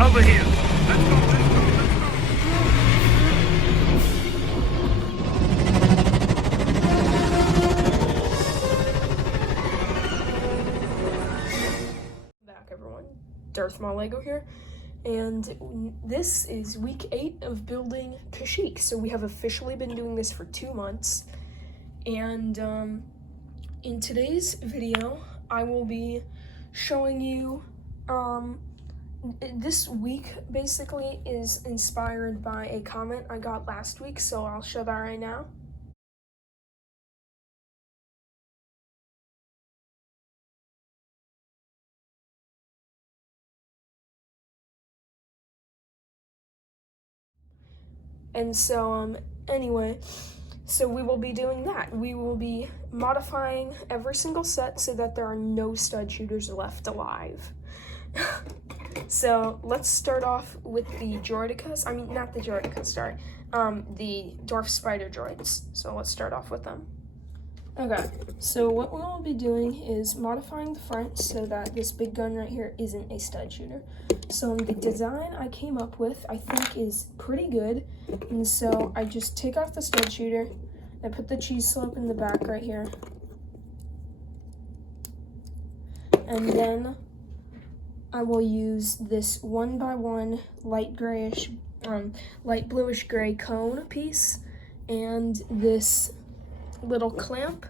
Over here. Let's go, let's go, let's go. Back everyone, Darth Maul Lego here, and this is week 8 of building Kashyyyk. So we have officially been doing this for 2 months, and in today's video I will be showing you this week basically is inspired by a comment I got last week, so I'll show that right now. And so anyway, so we will be doing that. We will be modifying every single set so that there are no stud shooters left alive. So let's start off with the droidicas. I mean, not the droidicas, sorry. The dwarf spider droids. So let's start off with them. Okay, so what we'll be doing is modifying the front so that this big gun right here isn't a stud shooter. So the design I came up with, I think, is pretty good. And so I just take off the stud shooter, I put the cheese slope in the back right here. And then I will use this 1x1 light grayish, light bluish gray cone piece and this little clamp.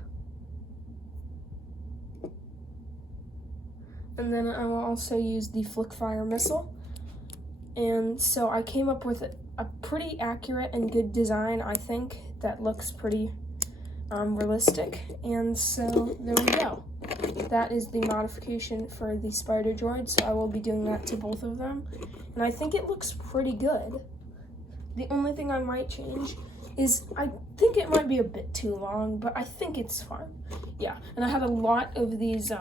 And then I will also use the flick fire missile. And so I came up with a pretty accurate and good design, I think, that looks pretty realistic. And so there we go. That is the modification for the spider droid, so I will be doing that to both of them. And I think it looks pretty good. The only thing I might change is I think it might be a bit too long, but I think it's fine. Yeah, and I had a lot of these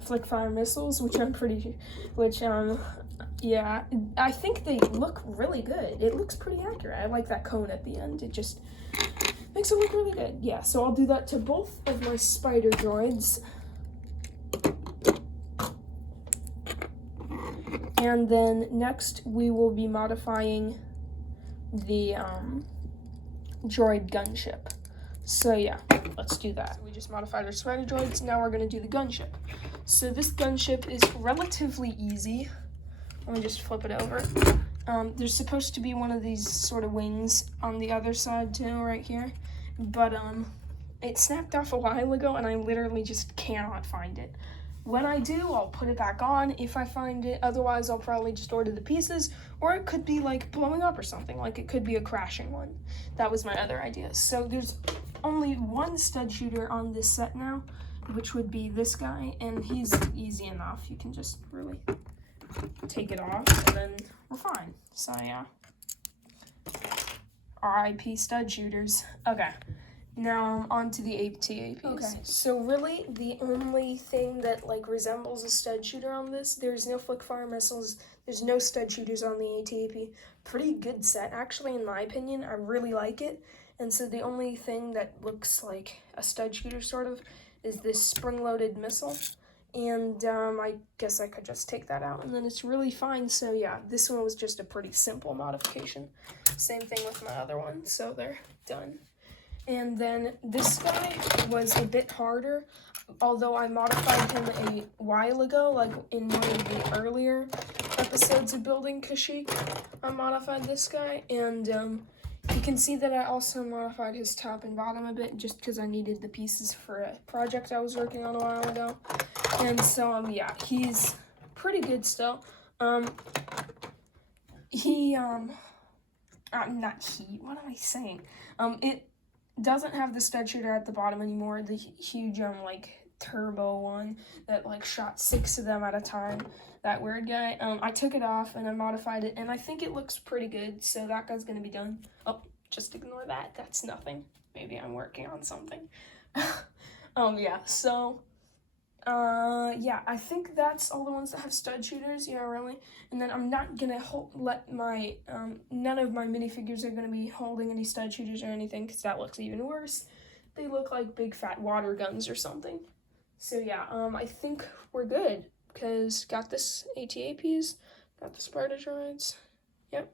flick fire missiles, yeah, I think they look really good. It looks pretty accurate. I like that cone at the end. It just makes it look really good. Yeah, so I'll do that to both of my spider droids. And then next we will be modifying the droid gunship. So yeah, let's do that. So we just modified our spider droids, now we're gonna do the gunship. So this gunship is relatively easy. Let me just flip it over. There's supposed to be one of these sort of wings on the other side too, right here. But it snapped off a while ago and I literally just cannot find it. When I do, I'll put it back on if I find it. Otherwise, I'll probably just order the pieces, or it could be like blowing up or something. Like it could be a crashing one. That was my other idea. So there's only one stud shooter on this set now, which would be this guy, and he's easy enough. You can just really take it off, and then we're fine. So yeah. RIP stud shooters. Okay. Now on to the AT-APs. Okay, so really the only thing that like resembles a stud shooter on this, there's no flick fire missiles, there's no stud shooters on the AT-AP. Pretty good set actually, in my opinion. I really like it. And so the only thing that looks like a stud shooter sort of is this spring-loaded missile. And I guess I could just take that out and then it's really fine. So yeah, this one was just a pretty simple modification. Same thing with my other one, so they're done. And then this guy was a bit harder, although I modified him a while ago, like in one of the earlier episodes of building Kashyyyk. I modified this guy, and you can see that I also modified his top and bottom a bit, just because I needed the pieces for a project I was working on a while ago. And so, yeah, he's pretty good still. What am I saying? It doesn't have the stud shooter at the bottom anymore, the huge like turbo one that like shot 6 of them at a time, that weird guy. I took it off and I modified it and I think it looks pretty good, so that guy's gonna be done. Oh, just ignore that, that's nothing. Maybe I'm working on something. Yeah, so yeah, I think that's all the ones that have stud shooters. Yeah, really. And then I'm not gonna let my none of my minifigures are gonna be holding any stud shooters or anything, because that looks even worse. They look like big fat water guns or something. So yeah, I think we're good, because got this AT-APs, Got the spider joints. Yep.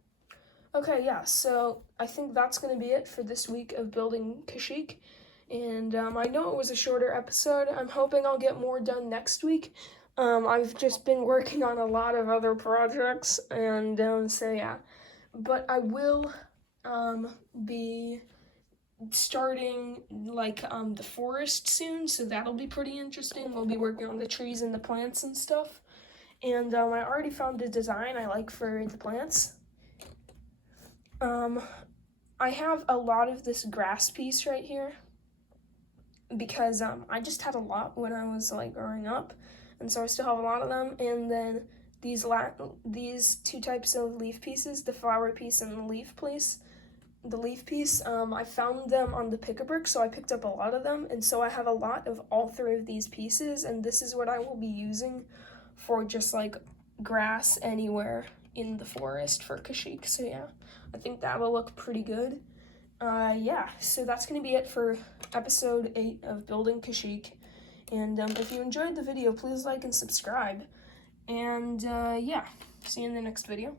Okay, yeah, so I think that's going to be it for this week of building Kashyyyk. And I know it was a shorter episode. I'm hoping I'll get more done next week. I've just been working on a lot of other projects, and so yeah. But I will be starting like the forest soon, so that'll be pretty interesting. We'll be working on the trees and the plants and stuff. And I already found a design I like for the plants. I have a lot of this grass piece right here because I just had a lot when I was like growing up, and so I still have a lot of them. And then these two types of leaf pieces, the flower piece and the leaf piece. I found them on the pick-a-brick, so I picked up a lot of them, and so I have a lot of all three of these pieces, and this is what I will be using for just like grass anywhere in the forest for Kashyyyk. So yeah, I think that will look pretty good. Yeah, so that's going to be it for episode 8 of building Kashyyyk. And if you enjoyed the video, please like and subscribe. And yeah, see you in the next video.